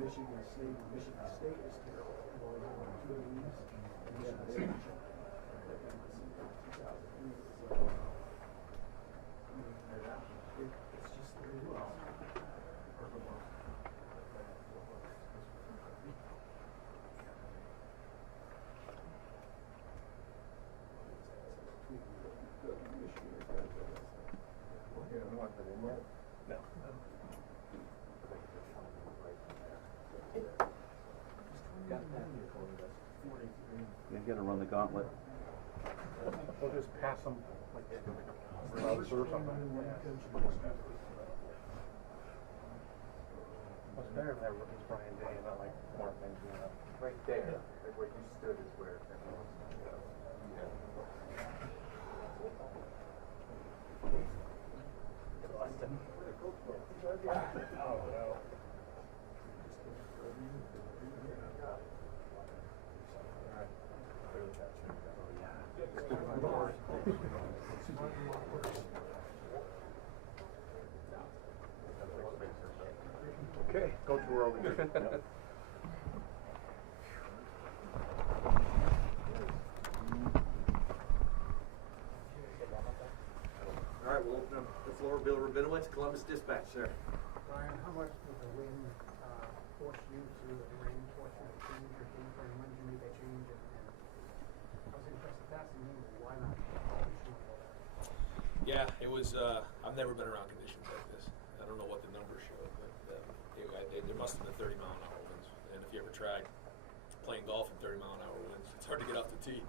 Michigan State is terrible. Only won 2 of these. Michigan State. It's just the way it is. You got to run the gauntlet. They'll just pass them like gloves or something. What's better than that is Brian Day, not like Mark Benjamin. Right there, like where you stood is where Okay, coach, we're over here. All right, we'll open up the floor. Bill Rabinowitz, Columbus Dispatch, sir. Brian, how much did the win force you to change your game plan? When did you make that change? And I was impressed with passing game, but why not? Yeah, it was. I've never been around conditions like this. I don't know what the numbers show, but there must have been 30-mile-an-hour winds. And if you ever tried playing golf in 30-mile-an-hour winds, it's hard to get off the tee.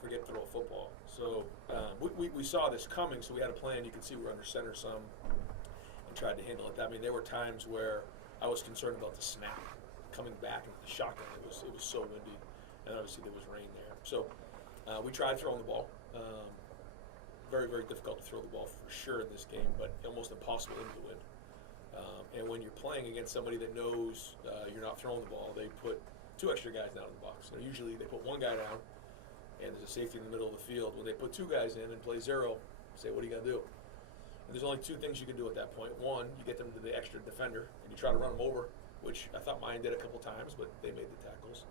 Forget throw a football. So we saw this coming, so we had a plan. You can see we're under center some and tried to handle it. I mean, there were times where I was concerned about the snap coming back and the shotgun. It was so windy, and obviously there was rain there. So we tried throwing the ball. Very, very difficult to throw the ball for sure in this game, but almost impossible into the wind. And when you're playing against somebody that knows you're not throwing the ball, they put 2 extra guys down in the box. So usually they put 1 guy down, and there's a safety in the middle of the field. When they put 2 guys in and play 0, say, what are you going to do? And there's only 2 things you can do at that point. One, you get them to the extra defender, and you try to run them over, which I thought mine did a couple times, but they made the tackles.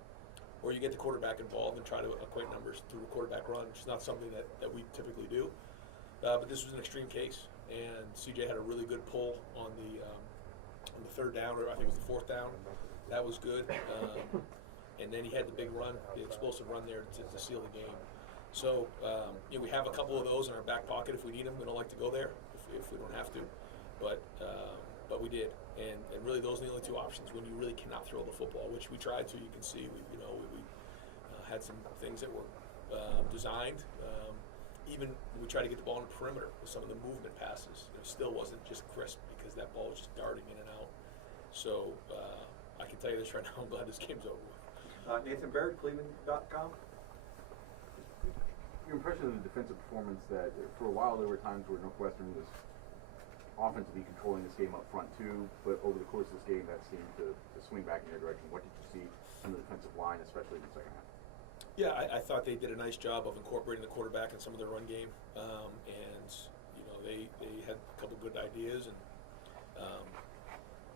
Or you get the quarterback involved and try to equate numbers through a quarterback run, which is not something that we typically do. But this was an extreme case, and CJ had a really good pull on the 3rd down, or I think it was the 4th down. That was good. And then he had the big run, the explosive run there to seal the game. So we have a couple of those in our back pocket if we need them. We don't like to go there if we don't have to, but we did. And really those are the only 2 options when you really cannot throw the football, which we tried to. You can see we had some things that were designed. Even we tried to get the ball on the perimeter with some of the movement passes. It still wasn't just crisp because that ball was just darting in and out. So I can tell you this right now, I'm glad this game's over with. Nathan Barrett, Cleveland.com. Your impression of the defensive performance, that for a while there were times where Northwestern was offensively controlling this game up front too, but over the course of this game that seemed to swing back in their direction. What did you see on the defensive line, especially in the second half? Yeah, I thought they did a nice job of incorporating the quarterback in some of their run game, and they had a couple good ideas, and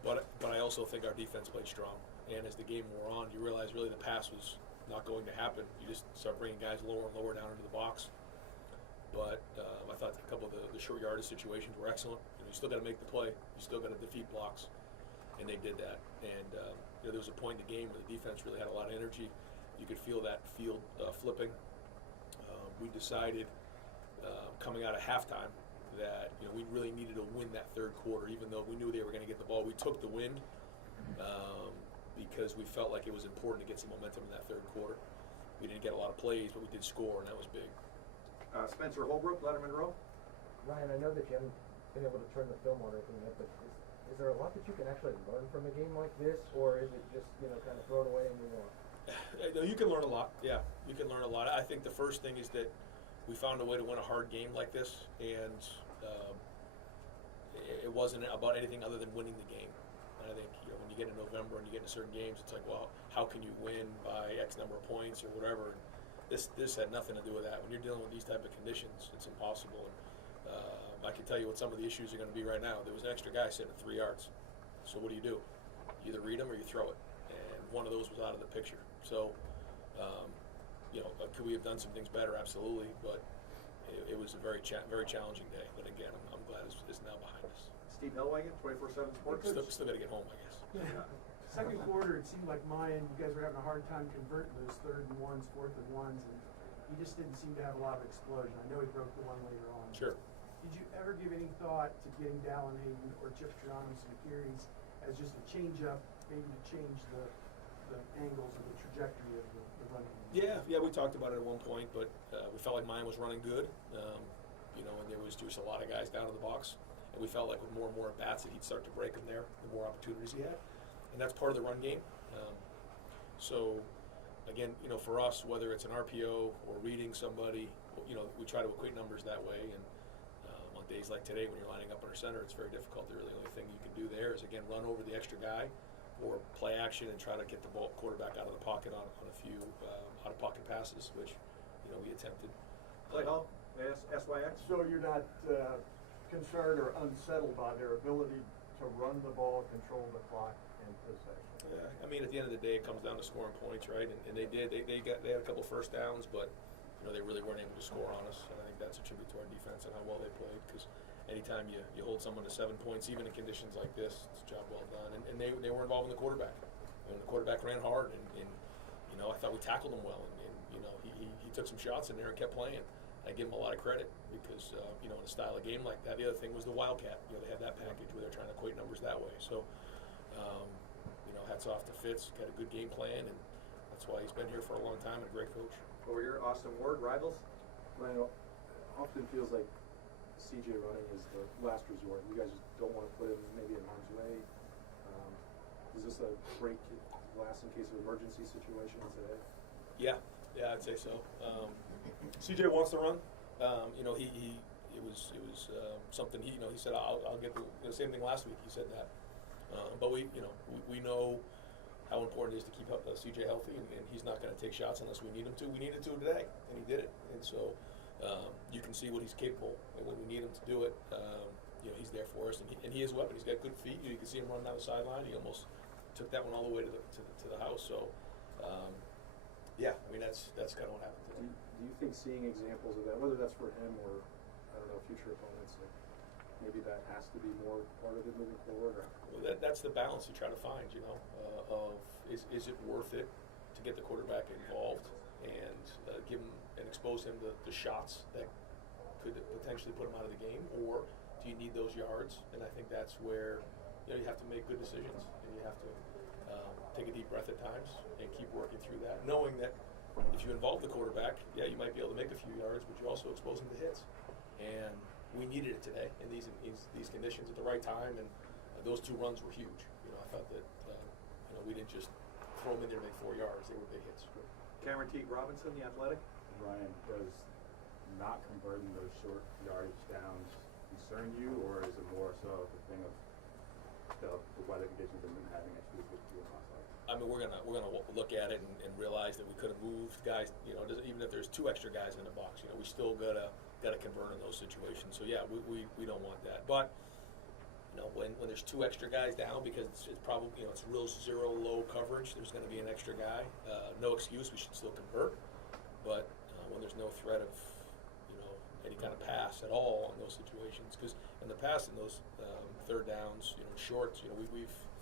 but I also think our defense played strong. And as the game wore on, you realize really the pass was not going to happen. You just start bringing guys lower and lower down into the box. But I thought a couple of the short yardage situations were excellent. You still got to make the play. You still got to defeat blocks, and they did that. And there was a point in the game where the defense really had a lot of energy. You could feel that field flipping. We decided coming out of halftime that we really needed to win that 3rd quarter, even though we knew they were going to get the ball. We took the wind because we felt like it was important to get some momentum in that 3rd quarter. We didn't get a lot of plays, but we did score, and that was big. Spencer Holbrook, Letterman Row. Ryan, I know that you haven't been able to turn the film on or anything yet, but is there a lot that you can actually learn from a game like this, or is it just kind of thrown away and move on? You can learn a lot. Yeah, you can learn a lot. I think the first thing is that we found a way to win a hard game like this, and it wasn't about anything other than winning the game. And I think when you get in November and you get into certain games, it's like, well, how can you win by X number of points or whatever? And this had nothing to do with that. When you're dealing with these type of conditions, it's impossible. And I can tell you what some of the issues are going to be right now. There was an extra guy sitting at 3 yards. So what do? You either read him or you throw it. And one of those was out of the picture. So, could we have done some things better? Absolutely. But it was a very challenging day. But again, I'm glad it's now behind us. Steve Hellwagon, 24/7 Sports. Still got to get home, I guess. Yeah. Second quarter, it seemed like you guys were having a hard time converting those 3rd and 1s, 4th and 1s, and you just didn't seem to have a lot of explosion. I know he broke the one later on. Sure. Did you ever give any thought to getting Dallin Hayden or Chip Geronimo some carries as just a change-up, maybe to change the angles or the trajectory of the running game? Yeah, we talked about it at one point, but we felt like mine was running good, and there was just a lot of guys down in the box, and we felt like with more and more at-bats that he'd start to break them there, the more opportunities he had, and that's part of the run game. So, again, for us, whether it's an RPO or reading somebody, we try to equate numbers that way, and on days like today when you're lining up under center, it's very difficult. The only thing you can do there is, again, run over the extra guy or play action and try to get the quarterback out of the pocket on a few out-of-pocket passes, which, we attempted. Clay Hall, SYX. So you're not concerned or unsettled by their ability to run the ball, control the clock, and possession? Yeah, I mean, at the end of the day, it comes down to scoring points, right? And they did. They had a couple first downs, but they really weren't able to score on us. And I think that's a tribute to our defense and how well they played. Because anytime you hold someone to 7 points, even in conditions like this, it's a job well done. And they were involved in the quarterback. And the quarterback ran hard, and I thought we tackled him well. And he took some shots in there and kept playing. I give him a lot of credit because in a style of game like that. The other thing was the Wildcat. They had that package where they're trying to equate numbers that way. So. Hats off to Fitz, got a good game plan, and that's why he's been here for a long time and a great coach. Over here, Austin Ward, Rivals. Ryan, often feels like CJ running is the last resort. You guys just don't want to put him maybe in harm's way. Is this a break glass in case of emergency situation today? Yeah, I'd say so. CJ wants to run. It was something he said I'll get the same thing last week. He said that. But we know how important it is to keep CJ healthy, and he's not going to take shots unless we need him to. We needed to today, and he did it. And so you can see what he's capable, and when we need him to do it, he's there for us. And he has a weapon. He's got good feet. You can see him running down the sideline. He almost took that one all the way to the house. So that's kind of what happened today. Do you think seeing examples of that, whether that's for him or future opponents, maybe that has to be more part of it moving forward? Or? Well, that's the balance you try to find, of is it worth it to get the quarterback involved and give him and expose him to the shots that could potentially put him out of the game, or do you need those yards? And I think that's where you have to make good decisions, and you have to take a deep breath at times and keep working through that, knowing that if you involve the quarterback, you might be able to make a few yards, but you also expose him to hits. And we needed it today in these conditions at the right time, and those 2 runs were huge. I thought that we didn't just throw them in there to make 4 yards; they were big hits. Cameron Teague Robinson, The Athletic. Ryan, does not converting those short yardage downs concern you, or is it more so the thing of the weather conditions that we've been having next week with last night? I mean, we're gonna look at it and realize that we could have moved guys. Even if there's 2 extra guys in the box, we still gotta convert in those situations. So yeah, we don't want that. But when there's 2 extra guys down, because it's probably it's real zero low coverage, there's going to be an extra guy. No excuse, we should still convert. But when there's no threat of any kind of pass at all in those situations, because in the past in those 3rd downs, shorts,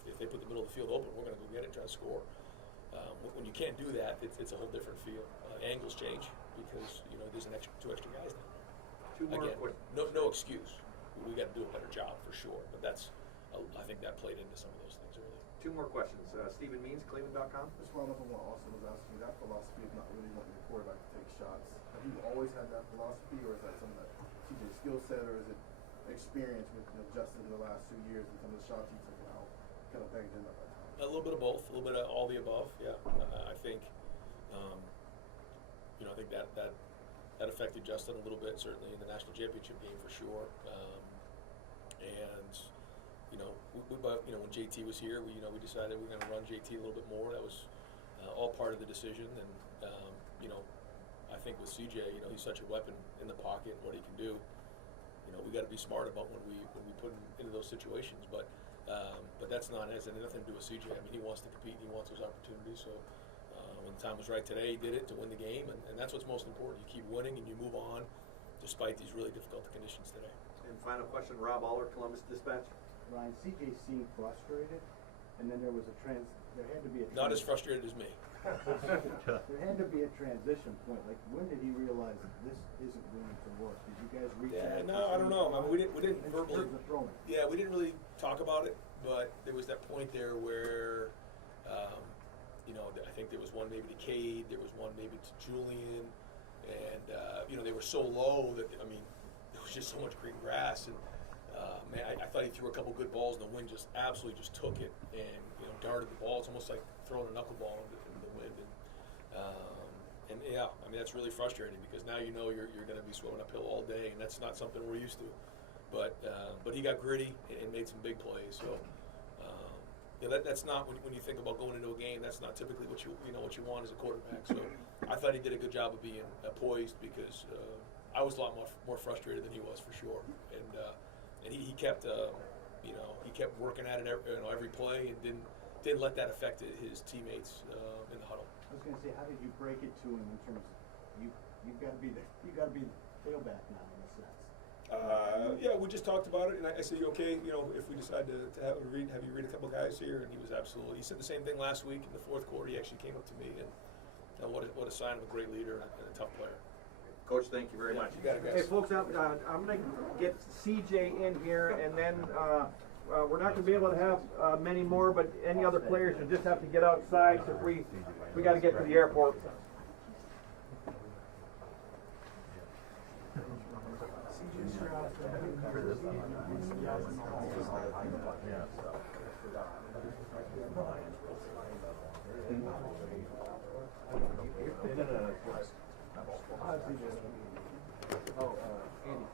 if they put the middle of the field open, we're going to go get it and try to score. When you can't do that, it's a whole different feel. Angles change because there's 2 extra guys now. 2 more Again, quick. no excuse. We got to do a better job for sure. But I think that played into some of those things early. 2 more questions. Stephen Means, Cleveland.com. Just following up on what Austin was asking, that philosophy of not really wanting the quarterback to take shots. Have you always had that philosophy, or is that something that TJ's skill set, or is it experience with Justin in the last 2 years and some of the shots he took out? kind of banged in at that time? A little bit of both, a little bit of all the above. Yeah, I think, I think that affected Justin a little bit, certainly in the national championship game for sure. And but when JT was here, we decided we were going to run JT a little bit more. That was all part of the decision. And I think with CJ, he's such a weapon in the pocket, what he can do. We got to be smart about when we put him into those situations. But that's not has nothing to do with CJ. I mean, he wants to compete. He wants those opportunities. So when the time was right today, he did it to win the game, and that's what's most important. You keep winning and you move on, despite these really difficult conditions today. And final question, Rob Aller, Columbus Dispatch. Ryan, CJ seemed frustrated, and then there had to be a Not as frustrated as me. there had to be a transition point. Like, when did he realize that this isn't going to work? Did you guys reach out? Yeah, no, I don't know. I mean, we didn't in verbally. terms of throwing? Yeah, we didn't really talk about it, but there was that point there where, I think there was one maybe to Cade, there was one maybe to Julian, and they were so low that there was just so much green grass, and man, I thought he threw a couple good balls, and the wind just absolutely just took it and darted the ball. It's almost like throwing a knuckleball in the wind, and yeah, that's really frustrating because now you're going to be swimming uphill all day, and that's not something we're used to. But he got gritty and made some big plays. So that's not when you think about going into a game. That's not typically what you want as a quarterback. So I thought he did a good job of being poised because I was a lot more frustrated than he was for sure. And he kept he kept working at it every play and didn't let that affect his teammates in the huddle. I was going to say, how did you break it to him in terms of you've got to be the tailback now in a sense? Yeah, we just talked about it, and I said, okay, if we decide to have you read a couple guys here, and he said the same thing last week in the fourth quarter. He actually came up to me, and what a sign of a great leader and a tough player. Coach, thank you very much. You got it, guys. Hey, folks, I'm going to get CJ in here, and then we're not going to be able to have many more, but any other players will just have to get outside because we got to get to the airport. Andy.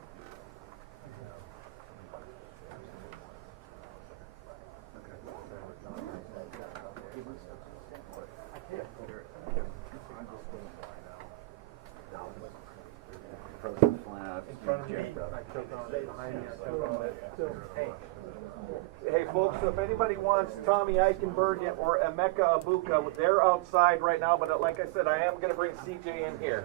Hey, folks, if anybody wants Tommy Eichenberg or Emeka Abuka, they're outside right now, but like I said, I am going to bring CJ in here.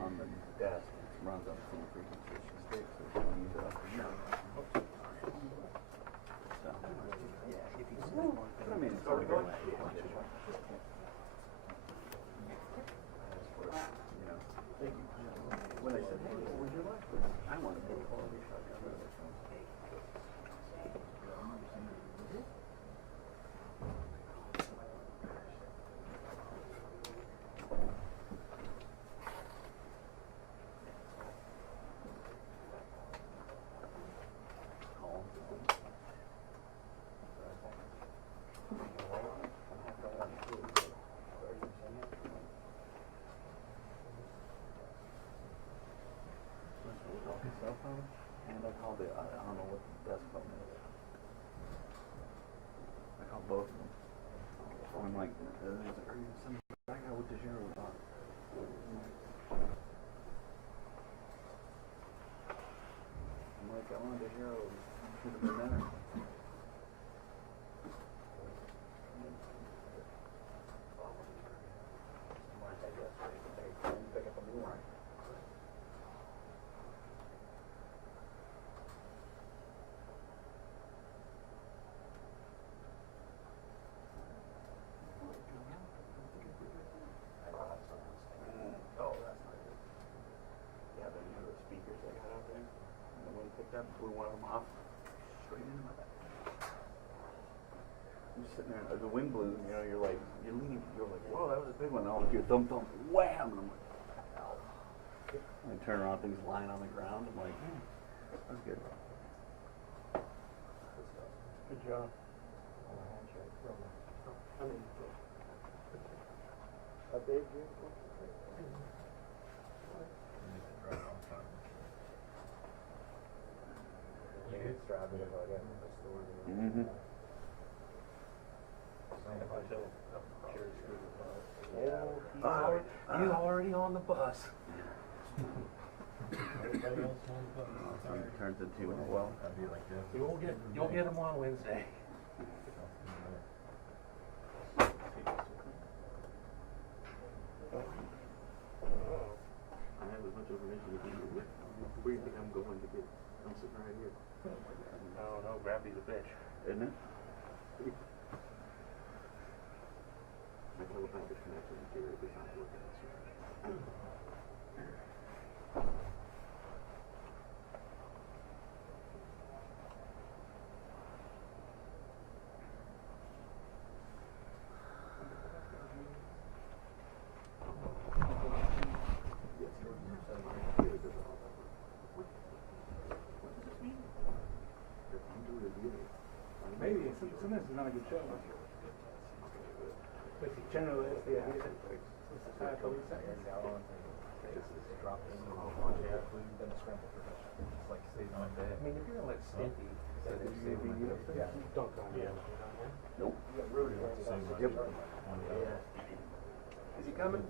On the desk, it runs on the same frequency. When I said, hey, what would you like? I want to be a quality shotgun. Cell phone, and I called it, I don't know what the desk phone is. I called both of them. I'm like, are you some guy with the zero on? I'm like, I wanted to zero, should have been better. Pick up a new one. Speakers I got out there, and the one picked up, blew one of them off, straight into my the wind blew, you know, you're leaning, you're like, whoa, that was a big one. Now you thump, wham, and I'm like, ow. And I turn around, things lying on the ground. I'm like, that was good. Good job. Mm-hmm. He's already on the bus. Turns into well. You won't get him on Wednesday. I have as much information as you do. Where do you think I'm going to get? I'm sitting right here. I don't know, Gravity the bitch. Isn't it? My telepathic connection theory does not work in this way. Maybe, sometimes it's not a good show. But generally, it's the idea that it's a half a week second. I mean, if you're gonna let Stimpy say this, don't go on him. Nope. Yep. Is he coming?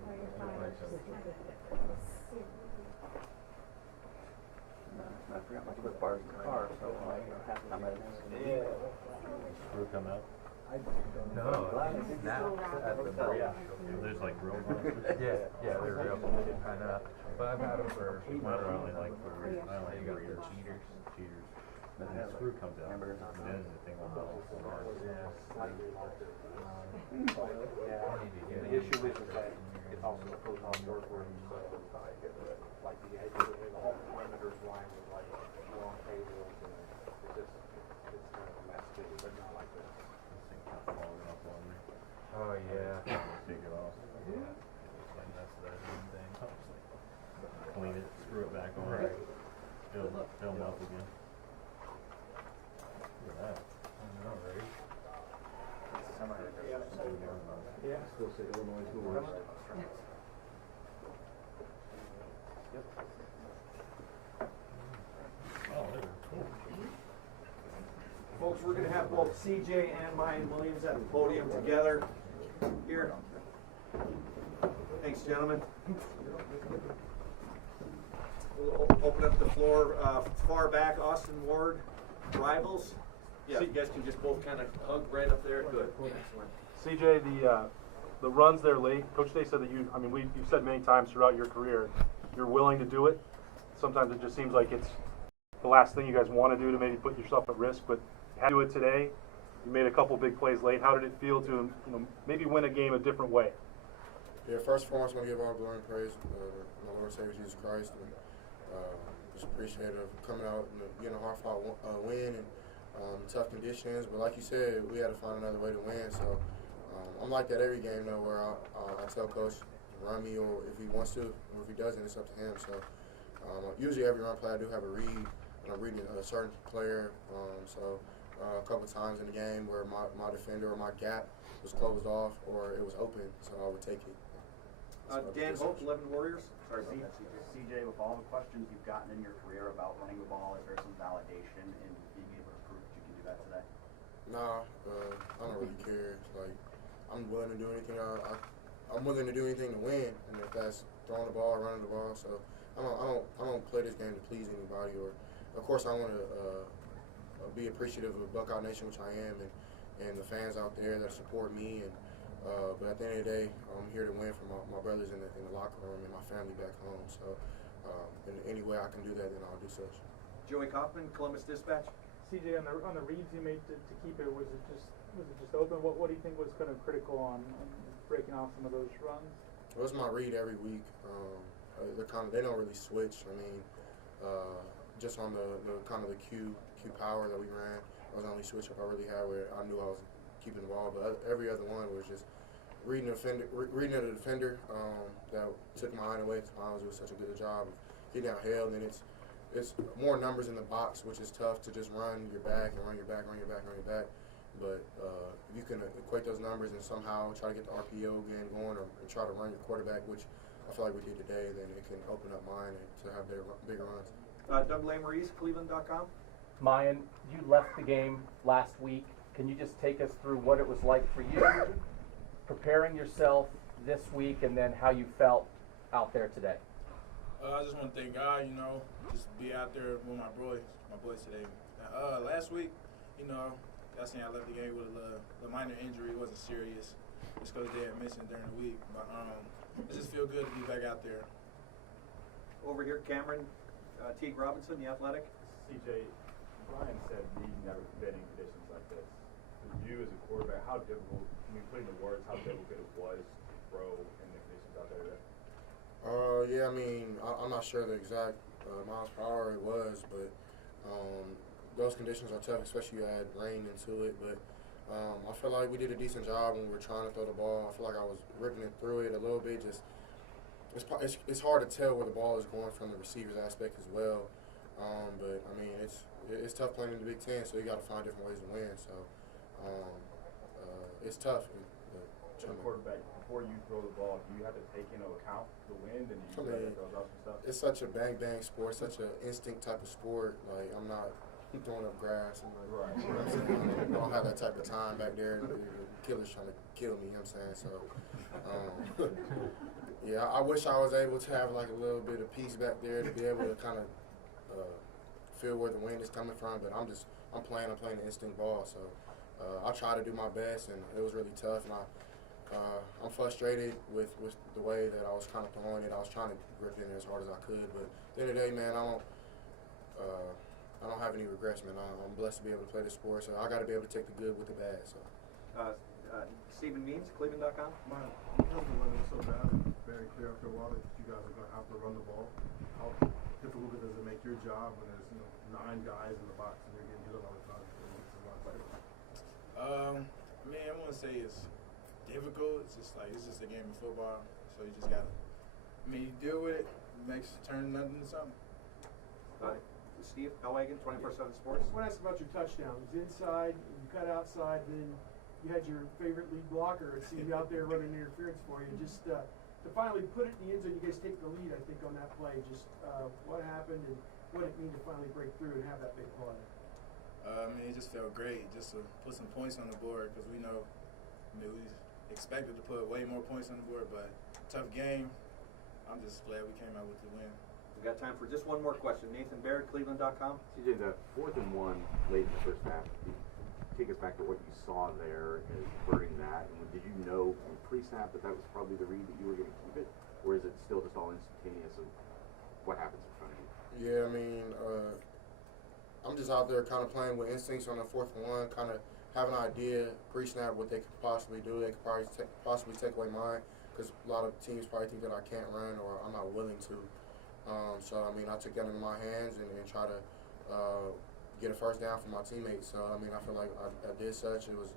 I forgot my clip bars in the car, so half the time I Yeah. Screw come out? No, now, There's like real ones. yeah, they're real. I know. But I've had them for. Mine are only like for, I only like for cheaters. Cheaters. Then the screw comes out, and then the thing will go. The issue is that it also goes on work where you like the idea of the whole perimeter's line with like long tables and it's kind of a mess too, but not like this. This thing kept falling up on me. Oh yeah. Take it off. Yeah. Like that's that one thing. Clean it, screw it back on. Right. It'll melt again. Look at that. I know, right? Yeah. still say Illinois is the worst. Oh, there. Cool. Folks, we're gonna have both CJ and Ryan Williams at the podium together here. Thanks, gentlemen. We'll open up the floor, far back, Austin Ward, rivals. Yeah, you guys can just both kind of hug right up there. Good. Excellent. CJ, the runs there late, Coach Day said that you've said many times throughout your career, you're willing to do it. Sometimes it just seems like it's the last thing you guys want to do to maybe put yourself at risk, but you had to do it today. You made a couple big plays late. How did it feel to maybe win a game a different way? Yeah, first and foremost, I want to give all glory and praise to my Lord and Savior Jesus Christ, and just appreciate of coming out and getting a hard-fought win and tough conditions. But like you said, we had to find another way to win. So I'm like that every game, though, where I tell Coach run me, or if he wants to, or if he doesn't, it's up to him. So usually every run play I do have a read, and I'm reading a certain player. A couple of times in the game where my defender or my gap was closed off or it was open, so I would take it. Dan Hope, 11 Warriors. Sorry, CJ, with all the questions you've gotten in your career about running the ball, is there some validation in being able to prove that you can do that today? Nah, I don't really care. Like, I'm willing to do anything. I'm willing to do anything to win, and if that's throwing the ball, running the ball. So I don't play this game to please anybody. Or, of course, I want to be appreciative of Buckeye Nation, which I am, and the fans out there that support me. And but at the end of the day, I'm here to win for my brothers in the locker room and my family back home. So in any way I can do that, then I'll do such. Joey Kaufman, Columbus Dispatch. CJ, on the reads you made to keep it, was it just open? What do you think was kind of critical on breaking off some of those runs? Well, it's my read every week. They don't really switch. I mean, just on the kind of the Q power that we ran, that was the only switch up I really had where I knew I was keeping the ball, but every other one was just reading the defender that took my eye away. Miles was such a good job of getting out held, and it's more numbers in the box, which is tough to just run your back and run your back, run your back, run your back. But if you can equate those numbers and somehow try to get the RPO again going, or try to run your quarterback, which I feel like we did today, then it can open up mine to have bigger runs. Doug Lesmaurice, Cleveland.com. Mayan, you left the game last week. Can you just take us through what it was like for you, preparing yourself this week, and then how you felt out there today? I just want to thank God, just be out there with my boys today. Last week, I seen I left the game with a minor injury. It wasn't serious. Just because they had missed it during the week. But it just feel good to be back out there. Over here, Cameron Teague Robinson, The Athletic. CJ, Brian said he'd never been in conditions like this. For you as a quarterback, how difficult, put into words how difficult it was to throw in the conditions out there today? Yeah, I'm not sure the exact miles per hour it was, but those conditions are tough, especially you add rain into it. But I feel like we did a decent job when we were trying to throw the ball. I feel like I was ripping it through it a little bit. It's hard to tell where the ball is going from the receiver's aspect as well. But it's tough playing in the Big Ten, so you got to find different ways to win. So it's tough. As a quarterback, before you throw the ball, do you have to take into account the wind and you throw up and stuff? It's such a bang sport, such an instinct type of sport. Like, I'm not throwing up grass. Right. You know what I'm saying? I don't have that type of time back there. The killer's trying to kill me, you know what I'm saying? So, yeah, I wish I was able to have like a little bit of peace back there to be able to kind of feel where the wind is coming from. But I'm playing the instinct ball. So I try to do my best, and it was really tough. And I'm frustrated with the way that I was kind of throwing it. I was trying to grip it in as hard as I could. But at the end of the day, man, I don't have any regrets, man. I'm blessed to be able to play this sport, so I got to be able to take the good with the bad. So. Stephen Means, Cleveland.com. Because the weather was so bad, it's very clear after a while that you guys are going to have to run the ball. How difficult does it make your job when there's 9 guys in the box and you're getting hit all the time? It makes it a lot better. I wouldn't say it's difficult. It's just a game of football, so you just gotta. You deal with it. Turn nothing into something. Steve Elwagen, 24/7 Sports. I want to ask about your touchdowns. Inside, you cut outside, then you had your favorite lead blocker. I see you out there running interference for you. Just to finally put it in the end zone, you guys take the lead, I think, on that play. Just what happened and what it mean to finally break through and have that big play? It just felt great just to put some points on the board because we know, we expected to put way more points on the board, but tough game. I'm just glad we came out with the win. We got time for just one more question. Nathan Barrett, Cleveland.com. CJ, the 4th and 1 late in the first half, take us back to what you saw there as burning that. And did you know from pre-snap that was probably the read that you were going to keep it? Or is it still just all instantaneous of what happens in front of you? Yeah, I'm just out there kind of playing with instincts on the 4th and 1, kind of have an idea pre-snap what they could possibly do. They could probably possibly take away mine because a lot of teams probably think that I can't run or I'm not willing to. So I took that into my hands and try to get a first down for my teammates. So I feel like I did such. It was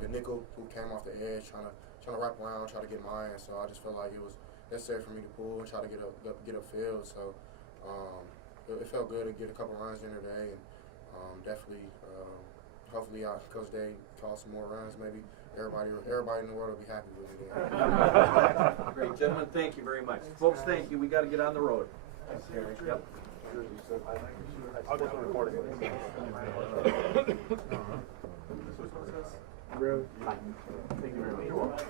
the nickel who came off the edge trying to wrap around, try to get mine. So I just felt like it was necessary for me to pull and try to get upfield. So it felt good to get a couple runs in today, and definitely hopefully Coach Day calls some more runs. Maybe everybody in the world will be happy with me. Great, gentlemen. Thank you very much. Folks, thank you. We got to get on the road. Thanks, Gary. Yep. I'll go to the recording. Thank you very much.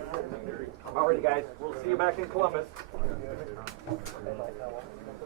All righty, guys. We'll see you back in Columbus.